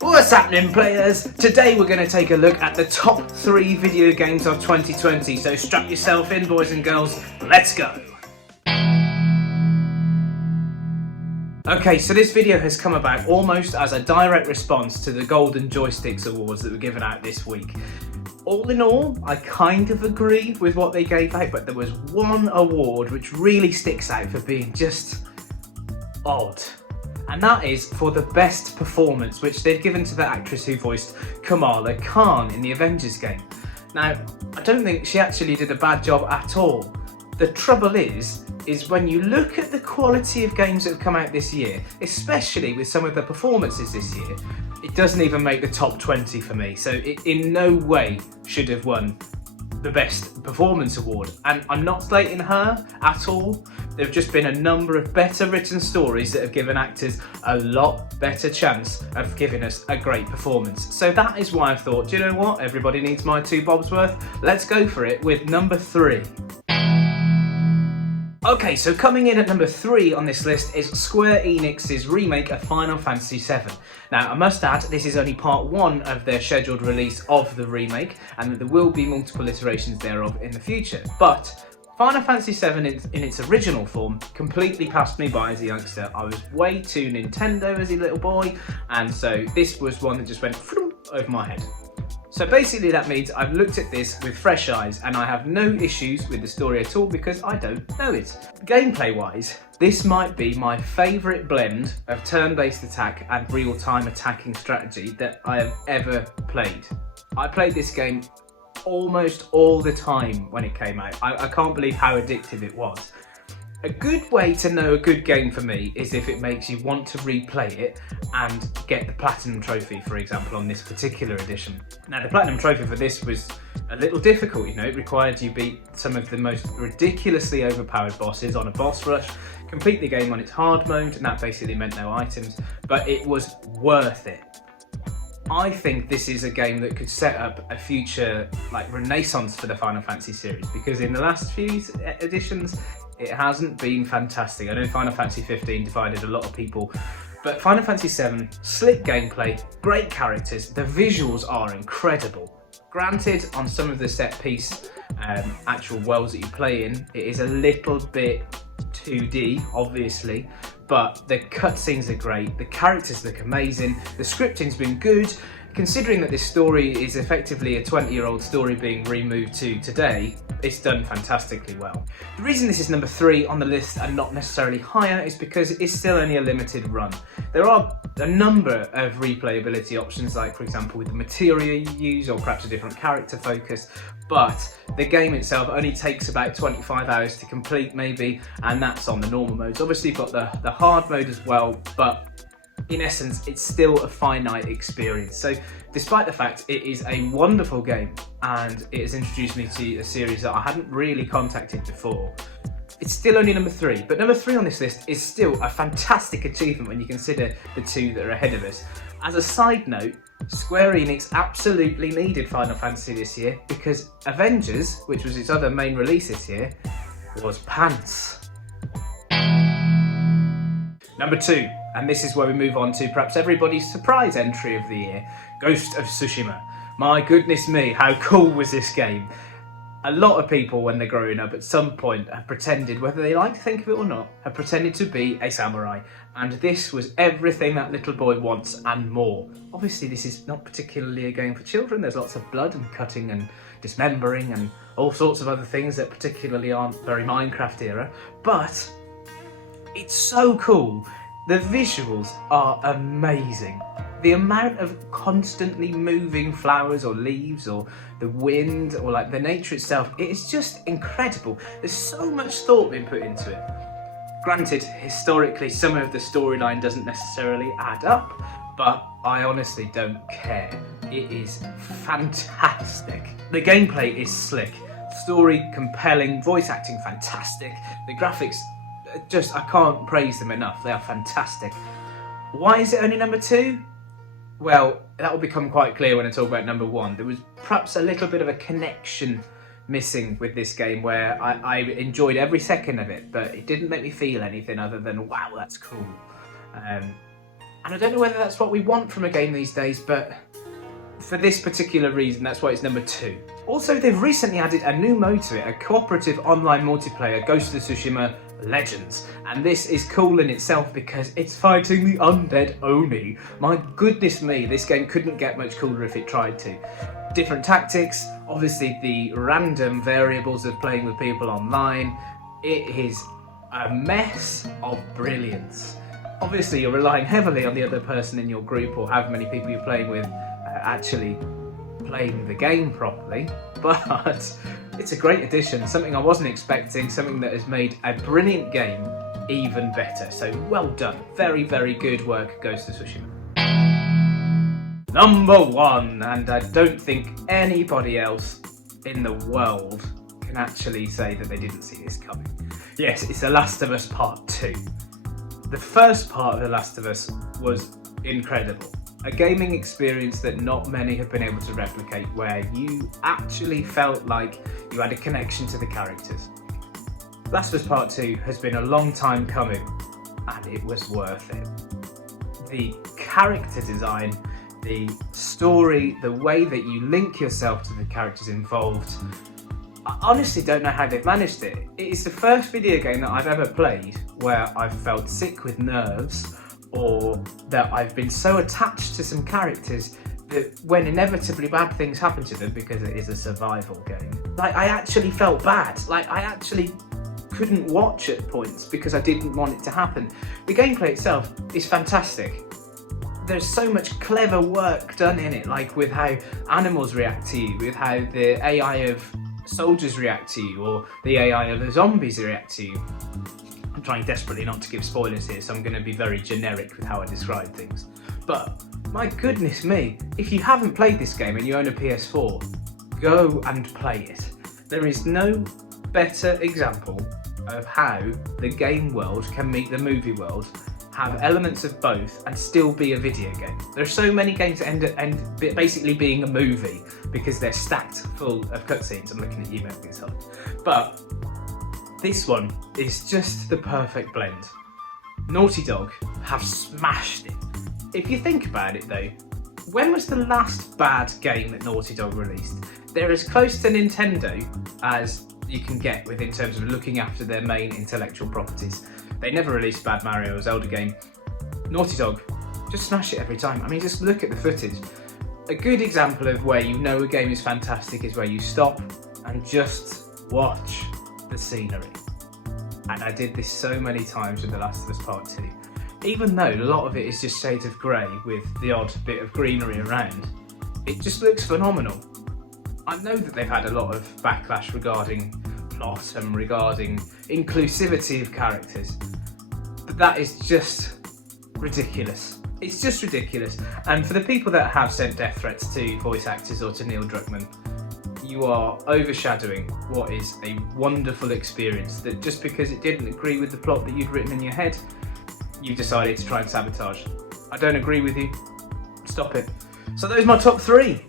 What's happening, players? Today we're going to take a look at the top 3 video games of 2020, so strap yourself in, boys and girls, let's go! Okay, so this video has come about almost as a direct response to the Golden Joysticks Awards that were given out this week. All in all, I kind of agree with what they gave out, but there was one award which really sticks out for being just odd. And that is for the best performance, which they've given to the actress who voiced Kamala Khan in the Avengers game. Now, I don't think she actually did a bad job at all. The trouble is when you look at the quality of games that have come out this year, especially with some of the performances this year, it doesn't even make the top 20 for me. So it in no way should have won the Best Performance Award. And I'm not slating her at all. There have just been a number of better written stories that have given actors a lot better chance of giving us a great performance. So that is why I thought, do you know what? Everybody needs my 2 bobs worth. Let's go for it with number 3. Okay, so coming in at number 3 on this list is Square Enix's remake of Final Fantasy VII. Now, I must add, this is only part 1 of their scheduled release of the remake, and that there will be multiple iterations thereof in the future. But Final Fantasy VII in its original form completely passed me by as a youngster. I was way too Nintendo as a little boy, and so this was one that just went over my head. So basically that means I've looked at this with fresh eyes and I have no issues with the story at all because I don't know it. Gameplay wise, this might be my favourite blend of turn-based attack and real-time attacking strategy that I have ever played. I played this game almost all the time when it came out. I can't believe how addictive it was. A good way to know a good game for me is if it makes you want to replay it and get the Platinum Trophy, for example, on this particular edition. Now, the Platinum Trophy for this was a little difficult, you know, it required you beat some of the most ridiculously overpowered bosses on a boss rush, complete the game on its hard mode, and that basically meant no items, but it was worth it. I think this is a game that could set up a future renaissance for the Final Fantasy series, because in the last few editions, it hasn't been fantastic. I know Final Fantasy 15 divided a lot of people, but Final Fantasy 7, slick gameplay, great characters, the visuals are incredible. Granted, on some of the set piece actual worlds that you play in, it is a little bit 2D, obviously, but the cutscenes are great, the characters look amazing, the scripting's been good. Considering that this story is effectively a 20-year-old story being removed to today, it's done fantastically well. The reason this is number 3 on the list and not necessarily higher is because it's still only a limited run. There are a number of replayability options, like for example with the materia you use or perhaps a different character focus, but the game itself only takes about 25 hours to complete maybe, and that's on the normal modes. Obviously you've got the hard mode as well, but in essence, it's still a finite experience. So despite the fact it is a wonderful game and it has introduced me to a series that I hadn't really contacted before, it's still only number 3. But number 3 on this list is still a fantastic achievement when you consider the 2 that are ahead of us. As a side note, Square Enix absolutely needed Final Fantasy this year because Avengers, which was its other main release this year, was pants. Number 2, and this is where we move on to perhaps everybody's surprise entry of the year, Ghost of Tsushima. My goodness me, how cool was this game? A lot of people when they're growing up at some point have pretended, whether they like to think of it or not, have pretended to be a samurai. And this was everything that little boy wants and more. Obviously this is not particularly a game for children, there's lots of blood and cutting and dismembering and all sorts of other things that particularly aren't very Minecraft era, but it's so cool. The visuals are amazing. The amount of constantly moving flowers or leaves or the wind or the nature itself, it is just incredible. There's so much thought being put into it. Granted, historically, some of the storyline doesn't necessarily add up, but I honestly don't care. It is fantastic. The gameplay is slick, story compelling, voice acting fantastic, the graphics, I can't praise them enough, they are fantastic. Why is it only number 2? Well, that will become quite clear when I talk about number 1. There was perhaps a little bit of a connection missing with this game where I enjoyed every second of it, but it didn't make me feel anything other than, wow, that's cool. And I don't know whether that's what we want from a game these days, but for this particular reason, that's why it's number 2. Also, they've recently added a new mode to it, a cooperative online multiplayer, Ghost of Tsushima Legends. And this is cool in itself because it's fighting the undead Oni. My goodness me, this game couldn't get much cooler if it tried to. Different tactics, obviously the random variables of playing with people online. It is a mess of brilliance. Obviously, you're relying heavily on the other person in your group or however many people you're playing with actually playing the game properly, but it's a great addition, something I wasn't expecting, something that has made a brilliant game even better. So well done, very, very good work, Ghost of Tsushima. Number 1, and I don't think anybody else in the world can actually say that they didn't see this coming. Yes, it's The Last of Us Part 2. The first part of The Last of Us was incredible. A gaming experience that not many have been able to replicate, where you actually felt like you had a connection to the characters. Last of Us Part 2 has been a long time coming, and it was worth it. The character design, the story, the way that you link yourself to the characters involved, I honestly don't know how they've managed it. It is the first video game that I've ever played where I've felt sick with nerves, or that I've been so attached to some characters that when inevitably bad things happen to them, because it is a survival game, like I actually felt bad. Like I actually couldn't watch at points because I didn't want it to happen. The gameplay itself is fantastic. There's so much clever work done in it, like with how animals react to you, with how the AI of soldiers react to you, or the AI of the zombies react to you. I'm trying desperately not to give spoilers here, so I'm going to be very generic with how I describe things. But my goodness me, if you haven't played this game and you own a PS4, go and play it. There is no better example of how the game world can meet the movie world, have elements of both, and still be a video game. There are so many games that end up basically being a movie because they're stacked full of cutscenes. I'm looking at you, Metal Gear Solid. But this one is just the perfect blend. Naughty Dog have smashed it. If you think about it though, when was the last bad game that Naughty Dog released? They're as close to Nintendo as you can get in terms of looking after their main intellectual properties. They never released a bad Mario or Zelda game. Naughty Dog just smash it every time. I mean, just look at the footage. A good example of where you know a game is fantastic is where you stop and just watch the scenery. And I did this so many times with The Last of Us Part 2. Even though a lot of it is just shades of grey with the odd bit of greenery around, it just looks phenomenal. I know that they've had a lot of backlash regarding plot and regarding inclusivity of characters, but that is just ridiculous. It's just ridiculous. And for the people that have sent death threats to voice actors or to Neil Druckmann, you are overshadowing what is a wonderful experience that just because it didn't agree with the plot that you'd written in your head, you decided to try and sabotage. I don't agree with you. Stop it. So those are my top 3.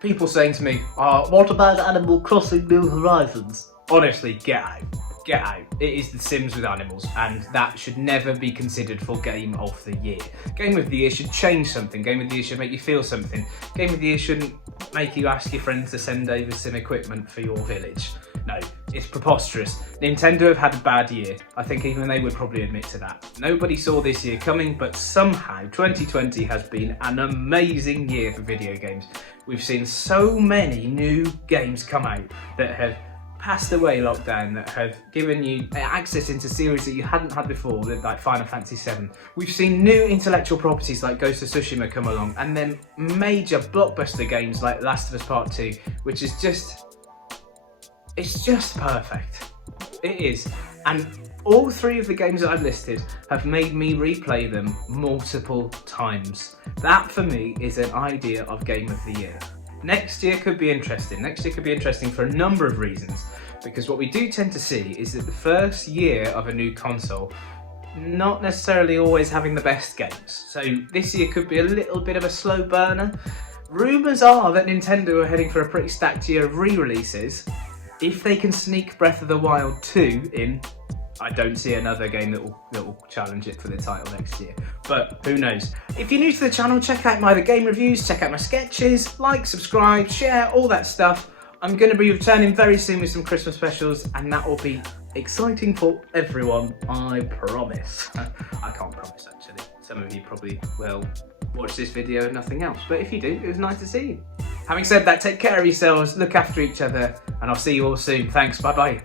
People saying to me, what about Animal Crossing New Horizons? Honestly, get out. Get out. It is The Sims with animals, and that should never be considered for Game of the Year. Game of the Year should change something. Game of the Year should make you feel something. Game of the Year shouldn't make you ask your friends to send over some equipment for your village. No, it's preposterous. Nintendo have had a bad year. I think even they would probably admit to that. Nobody saw this year coming, but somehow 2020 has been an amazing year for video games. We've seen so many new games come out that have passed away lockdown, that have given you access into series that you hadn't had before, like Final Fantasy VII. We've seen new intellectual properties like Ghost of Tsushima come along, and then major blockbuster games like Last of Us Part 2, which is just, it's just perfect. It is. And all 3 of the games that I've listed have made me replay them multiple times. That for me is an idea of Game of the Year. Next year could be interesting. Next year could be interesting for a number of reasons, because what we do tend to see is that the first year of a new console not necessarily always having the best games. So this year could be a little bit of a slow burner. Rumours are that Nintendo are heading for a pretty stacked year of re-releases. If they can sneak Breath of the Wild 2 in, I don't see another game that will challenge it for the title next year. But who knows? If you're new to the channel, check out my other game reviews, check out my sketches, like, subscribe, share, all that stuff. I'm going to be returning very soon with some Christmas specials, and that will be exciting for everyone, I promise. I can't promise, actually. Some of you probably will watch this video and nothing else, but if you do, it was nice to see you. Having said that, take care of yourselves, look after each other, and I'll see you all soon. Thanks, bye bye.